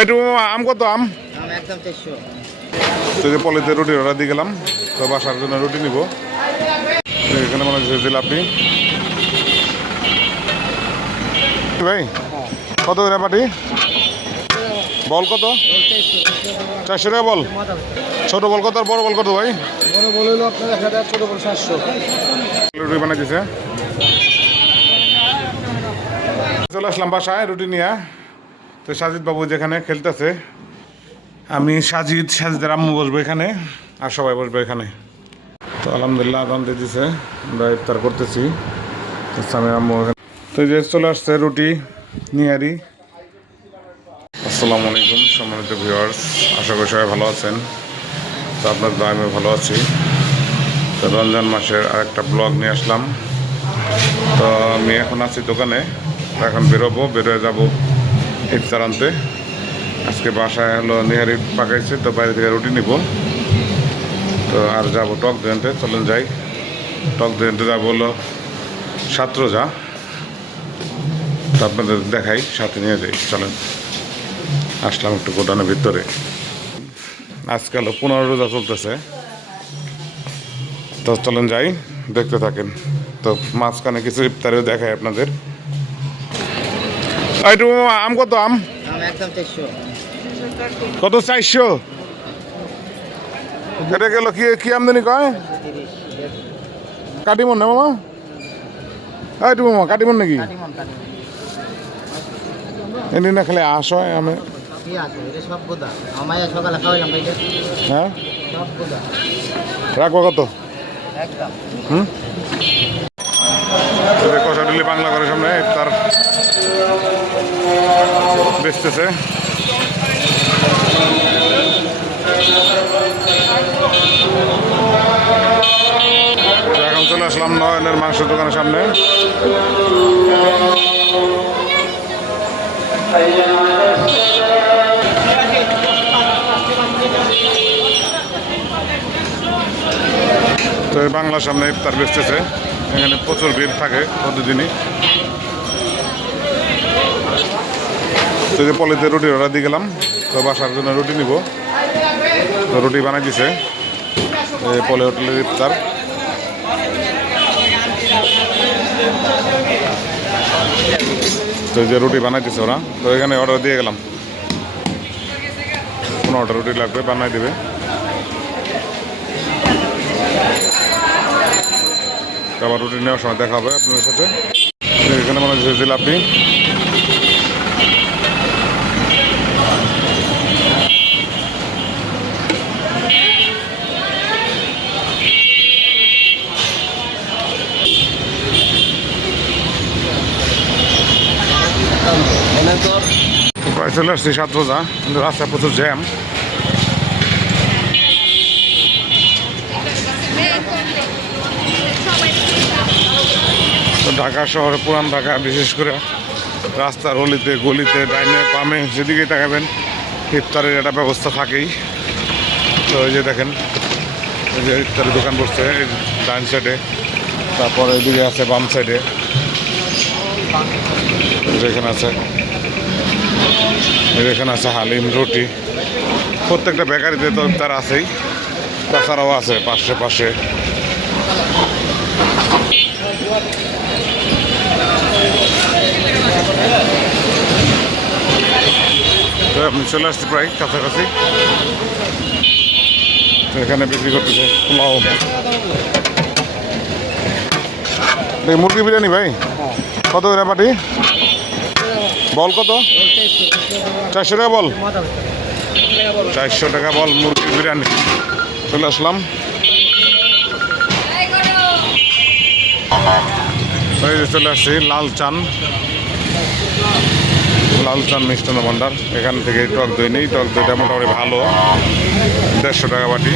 একটু আম কত আম একদম 400 তো যে পলিতে রুটি অর্ডার দিয়ে গেলাম তো বাসার জন্য রুটি নিব এখানে মনে হচ্ছে জিলাপি ভাই কত করে পাটি বল কত 400 টাকা বল ছোট বল কত আর বড় বল কত ভাই বড় বল হলো আপনার 1000 ছোট বল 700 রুটি বানাই দিছে চলে আসলাম বাসায় রুটি নিয়ে তো সাজিদ বাবু যেখানে খেলতেছে আমি সাজিদের আম্মু বসবো এখানে আর সবাই বসবো এখানে তো আলহামদুলিল্লাহ আদান দিয়ে দিছে আমরা ইফতার করতেছি তো স্বামীর আম্মু এখানে তো যে চলে আসছে রুটি নিয়ারি আসসালামু আলাইকুম সম্মানিত ভিউয়ার্স আশা করি সবাই ভালো আছেন তো আপনার আমি ভালো আছি তো রমজান মাসের আরেকটা ব্লগ নিয়ে আসলাম তো আমি এখন আছি দোকানে এখন বেরোয় যাব ইফতার আনতে আজকে বাসায় হলো নিহারি পাকাইছে তো বাইরে থেকে রুটি নিব তো আর যাব টক দই আনতে চলেন যাই টক দই আনতে যাবো হলো সাতরোজা তো আপনাদের দেখাই সাথে নিয়ে যাই চলেন আসলাম একটু গোডাউনের ভিতরে আজকে হলো 15 রোজা চলতেছে তো চলেন যাই দেখতে থাকেন তো মাঝখানে কিছু ইফতারেও দেখাই আপনাদের একটু আম কত আম একদম 400 কত 400 এটা গেল কি আমদানি কয় কাটিমন না মামা একটু মামা কাটিমন নাকি এমনি না খালি আস হয় আমি হ্যাঁ রাখবো কত কষাডুলি বাংলা ঘরের সামনে ইফতার বেচতেছে এখন চলে আসলাম নয়নের মাংসের দোকানের সামনে তো বাংলার সামনে ইফতার বেচতেছে এখানে প্রচুর ভিড় থাকে প্রতিদিনই তো যে পলিতে রুটি অর্ডার দিয়ে গেলাম তো বাসার জন্য রুটি নিব তো রুটি বানাই দিছে পলি হোটেলের ইফতার তো যে রুটি বানাই দিছে ওরা তো এখানে অর্ডার দিয়ে গেলাম 15টা রুটি লাগবে বানাই দেবে আবার রুটি নেওয়ার সময় দেখা হবে আপনাদের সাথে এখানে মনে হচ্ছে জিলাপি প্রায় চলে আসছি সাতরোজা কিন্তু রাস্তায় প্রচুর জ্যাম তো ঢাকা শহরে পুরান ঢাকা বিশেষ করে রাস্তার অলিতে গলিতে ডাইনে বামে যেদিকে তাকাবেন ইফতারের একটা ব্যবস্থা থাকেই তো এই যে দেখেন এই যে ইফতারের দোকান বসছে এই ডাইন সাইডে তারপরে এদিকে আছে বাম সাইডে যেখানে আছে এখানে আছে হালিম রুটি প্রত্যেকটা বেকারিতে তো তার আছেই তাছাড়াও আছে পাশে তো আপনি চলে আসছে প্রায় কাছাকাছি তো এখানে বিক্রি করতেছে পোলাও মুরগি বিরিয়ানি ভাই কত করে পাটি বল কত 400 টাকা বল 400 টাকা বল মুরগির বিরিয়ানি চলে আসলাম চলে আসছি লাল চান মিষ্টান্ন ভান্ডার এখান থেকে টক দই নেই টক দইটা মোটামুটি ভালো 150 টাকা বাটি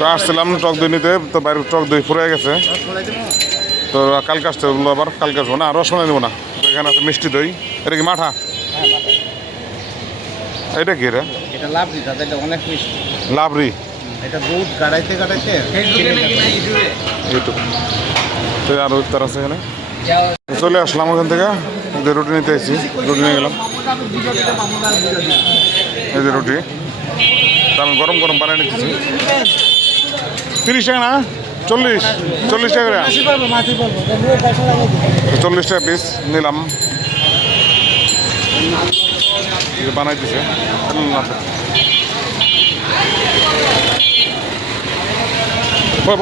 তো আসছিলাম টক দই নিতে তো বাইরে টক দই ফুরে গেছে তো কালকে আসতে বললো আবার কালকে আসবো না রসমালাই নেবো না তো এখানে আছে মিষ্টি দই এটা কি মাঠা এটা কি রে এটা লাবড়ি দাদা এটা অনেক মিষ্টি লাবড়ি এটা দুধ কাটাইতে এইটুকু তো আরও ইফতার আছে এখানে চলে আসলাম ওখান থেকে যে রুটি নিতে এসেছি, রুটি নিয়ে গেলাম। এই যে রুটি, তা আমি গরম গরম বানিয়ে নিতেছি। 30 টাকা না, 40 টাকা করে। 40 টাকা পিস নিলাম, বানাই দিছে।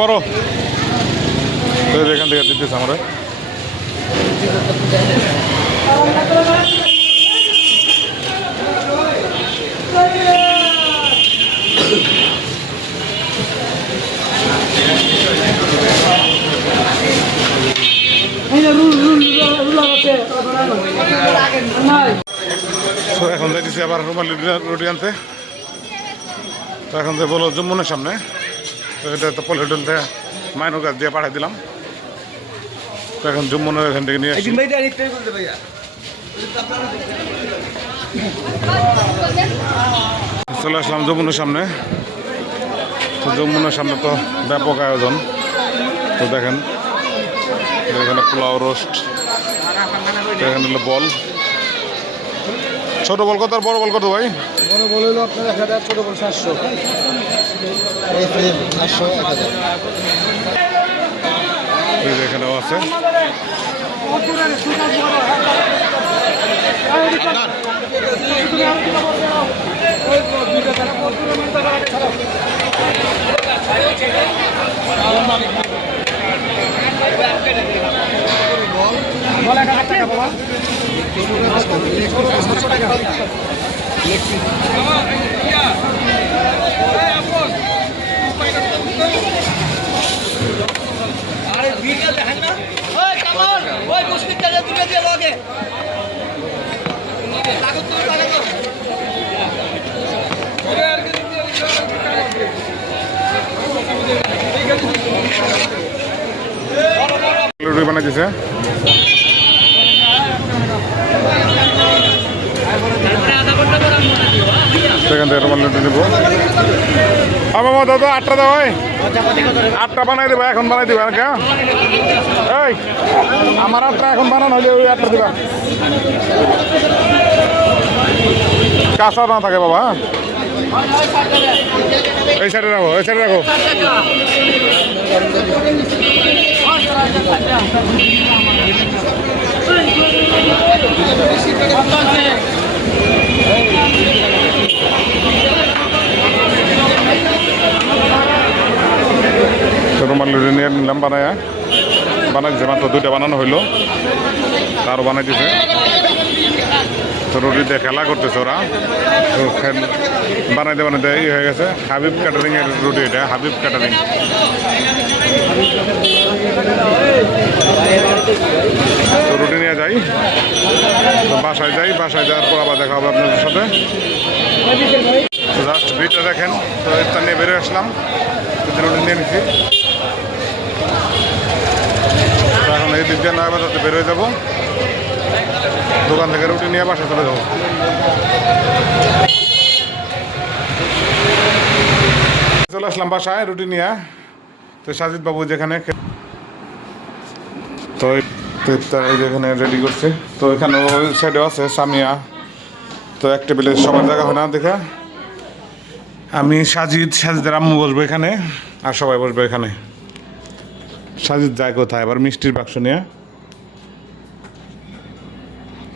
বড় এখান থেকে দিতেছে আমরা। তো এখন যাইতেছি আবার রুমালি রুটি আনতে। তো এখন যে বলো জম্মুনের সামনে, তো এটা তো পলিহোটেল থেকে মাইনুর কাছ দিয়ে পাঠিয়ে দিলাম। তো এখন জম্মুনের এখান থেকে নিয়ে আসি। চলে আসলাম যমুনার সামনে। তো যমুনার সামনে তো ব্যাপক আয়োজন। তো দেখেন এখানে পোলাও, রোস্ট, এখানে হলো বল। ছোট বল কত আর বড় বল কত ভাই? বড় বল হলো আপনার 1000, ছোট বল 700। এই 800, 1000। এখানেও আছে। রুটি বানাই দিছে। সেখান থেকে রুমাল রুটি নেবো। বাবা দাদা 8টা দাও, 8টা বানাই দেবা, এখন বানাই দিবা। এই আমার 8টা এখন বানানো হলে ওই 8টা দিবা, কাঁচা না থাকে বাবা। এই সাইডে রাখো, এই সাইডে রাখো। রুমাল রুটি নিয়ে নিলাম, বানাই দিছে। মাত্র 2টা বানানো হইলো, তারও বানাই দিছে। তো রুটিতে খেলা করতেছে ওরা। তো বানাইতে বানাইতে ই হয়ে গেছে। হাবিব ক্যাটারিং এর রুটি এটা, হাবিব ক্যাটারিং। তো রুটি নিয়ে যাই, তো বাসায় যাই। বাসায় যাওয়ার পর আবার দেখা হবে আপনাদের সাথে। জাস্ট ভিডিওটা দেখেন। তো এটা নিয়ে বেরোয় আসলাম, রুটি নিয়ে নিচ্ছি। তো এখন এই দিক দিয়ে নয় বাজাতে বেরোয় যাবো। দোকান থেকে রুটি নিয়ে বাসায় চলে যাবো। চলে আসলাম বাসায় রুটি নিয়ে। তো সাজিদ বাবু যেখানে, তো যেখানে রেডি করছে, তো এখানে ওই সাইডে আছে সামিয়া। তো এক টেবিলে সবার জায়গা হয় না দেখে আমি সাজিদের আম্মু বসবো এখানে, আর সবাই বসবে এখানে। সাজিদ যায় কোথায় আবার মিষ্টির বাক্স নিয়ে।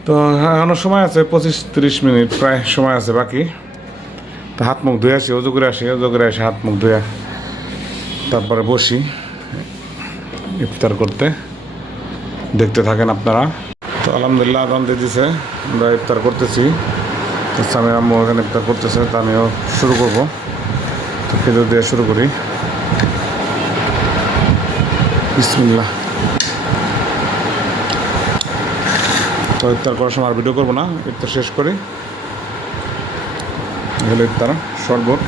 তো এখনো সময় আছে 25-30 মিনিট প্রায় সময় আছে বাকি। তো হাত মুখ ধুয়ে আসি, অজু করে আসি, হাত মুখ ধুয়ে তারপরে বসি ইফতার করতে। দেখতে থাকেন আপনারা। তো আলহামদুলিল্লাহ আদান দিয়ে দিছে, আমরা ইফতার করতেছি। তো স্বামী আম্মু এখানে ইফতার করতেছে, তা আমিও শুরু করবো। তো খেজুর দিয়ে শুরু করি। বিসমিল্লাহ। তো ইফতার করার সময় আর ভিডিও করবো না, ইফতার শেষ করি। হলো ইফতার, শরবত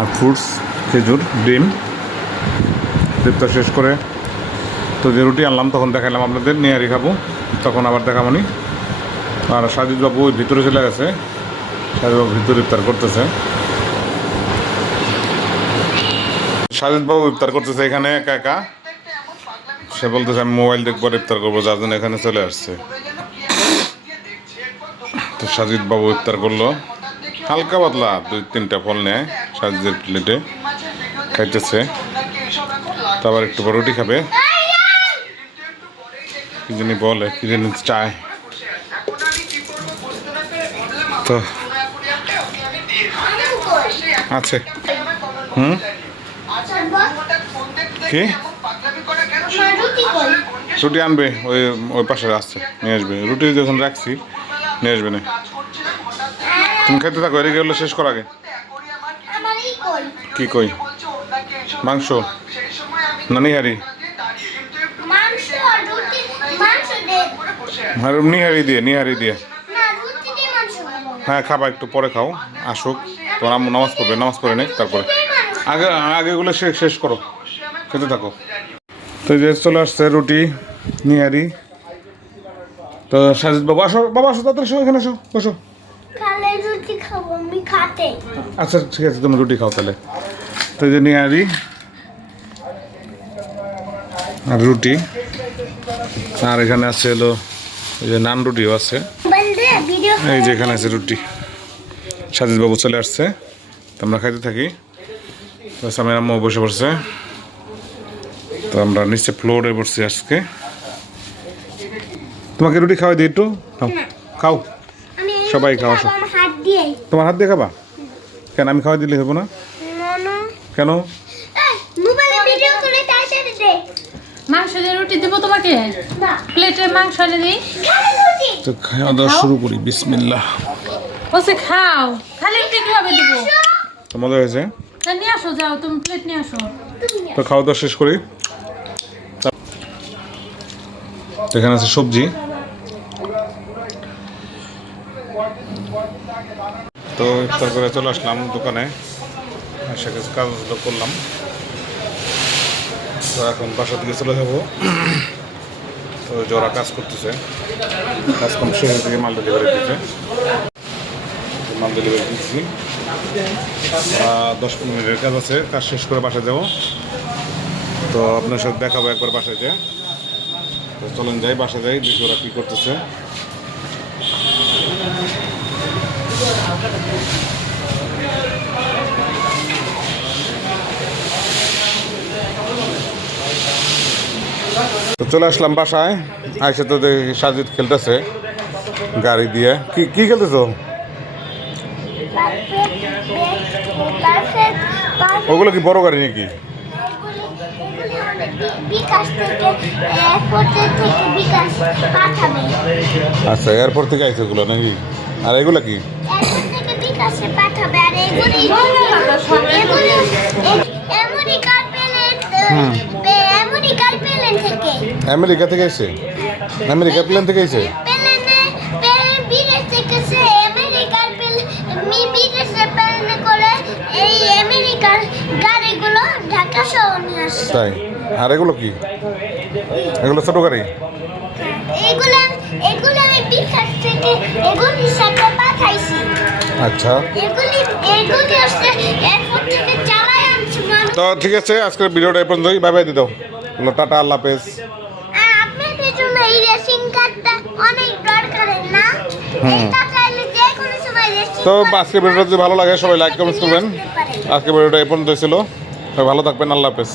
আর ফ্রুটস, খেজুর, ডিম। ইফতার শেষ করে তো যে রুটি আনলাম তখন দেখালাম আপনাদের, নিয়ারি খাবো, তখন আবার দেখামানি। আর সাজিদ বাবু ওই ভিতরে চলে গেছে, সাজিদ বাবু ভিতরে ইফতার করতেছে। সাজিদ বাবু ইফতার করতেছে এখানে একা একা। সে বলতেছে আমি মোবাইল দেখবো ইফতার করবো, যার জন্য এখানে চলে আসছে। তো সাজিদ বাবু ইফতার করলো, হালকা পাতলা 2-3টা ফল নেয় সাজিদের প্লেটে, খাইতেছে। তারপর একটু পর রুটি খাবে, কি জানি বলে, কি জানি চায়। তো আছে কি রুটি আনবে, ওই ওই পাশে আসছে, নিয়ে আসবে। রুটি যখন রাখছি নিয়ে আসবে না। তুমি খেতে থাকো, এদিকে হলো শেষ কর আগে। কি কই? মাংস না নিহারি? নিহারি দিয়ে হ্যাঁ খাবা, একটু পরে খাও, আসুক। তোমার আম্মু নামাজ পড়বে, নামাজ পড়ে নেই, তারপরে আগে আগেগুলো শেষ করো, খেতে থাকো। তো যে চলে আসছে রুটি নিহারি। তো সাজিদ বাবু আসো, বাবা আসো, তাড়াতাড়ি এসো, এখানে এসো, বসো। আচ্ছা ঠিক আছে, তুমি রুটি খাও তাহলে। তো যে নিহারি আর রুটি, আর এখানে আছে হলো এই যে নান রুটিও আছে। এই যে এখানে আছে রুটি। সাজিদ বাবু চলে আসছে, তো আমরা খাইতে থাকি। তো সামির আম্মু বসে পড়ছে, তো আমরা নিচে ফ্লোরে বসছি আজকে। তোমাকে রুটি খাওয়াই দিই একটু, খাও খাও, সবাই খাও। আসো, তোমার হাত দিয়ে খাবা কেন? আমি খাওয়াই দিলে হবো না কেন? মাংস দিয়ে রুটি দেবো তোমাকে, প্লেটের মাংস এনে দিই। তো খাওয়া দাওয়া শুরু করি, বিসমিল্লাহ। বসে খাও, খালি রুটি কিভাবে দেবো? তো মজা হয়েছে, নিয়ে আসো, যাও তুমি প্লেট নিয়ে আসো। তো খাওয়া দাওয়া শেষ করি। এখানে আছে সবজি। তো ইফতার করে চলে আসলাম দোকানে, এসে কিছু কাজ করলাম। তো এখন বাসার দিকে চলে যাবো। তো যারা কাজ করতেছে, কাজ কম শেষ থেকে মাল ডেলিভারি দিচ্ছে, মাল ডেলিভারি দিচ্ছি। 10-15 মিনিটের কাজ আছে, কাজ শেষ করে বাসায় যাবো। তো আপনার সাথে দেখাবো একবার বাসায় যেয়ে। তো চলেন যাই, বাসায় যাই, দেখি ওরা কী করতেছে। তো চলে আসলাম বাসায়, আইসে তো দেখি সাজিদ খেলতেছে গাড়ি দিয়ে। কি কি খেলতেছো? ওগুলো কি বড় গাড়ি নাকি? আচ্ছা, এয়ারপোর্ট থেকে আইছে ওগুলো নাকি? আর এগুলো কি? আমেরিকা থেকে এসে? আমেরিকা প্লেন থেকে এসে? তাই? আর এগুলো কি? এগুলো ছোট গাড়ি? আচ্ছা, তো ঠিক আছে, আজকের ভিডিওটা এই পর্যন্তই। বাই বাই দিয়ে দাও, টাটা, আল্লাহ হাফেজ। তো আজকের ভিডিওটা যদি ভালো লাগে সবাই লাইক কমেন্ট করবেন। আজকের ভিডিওটা এই পর্যন্ত ছিল, ভালো থাকবেন, আল্লাহ হাফেজ।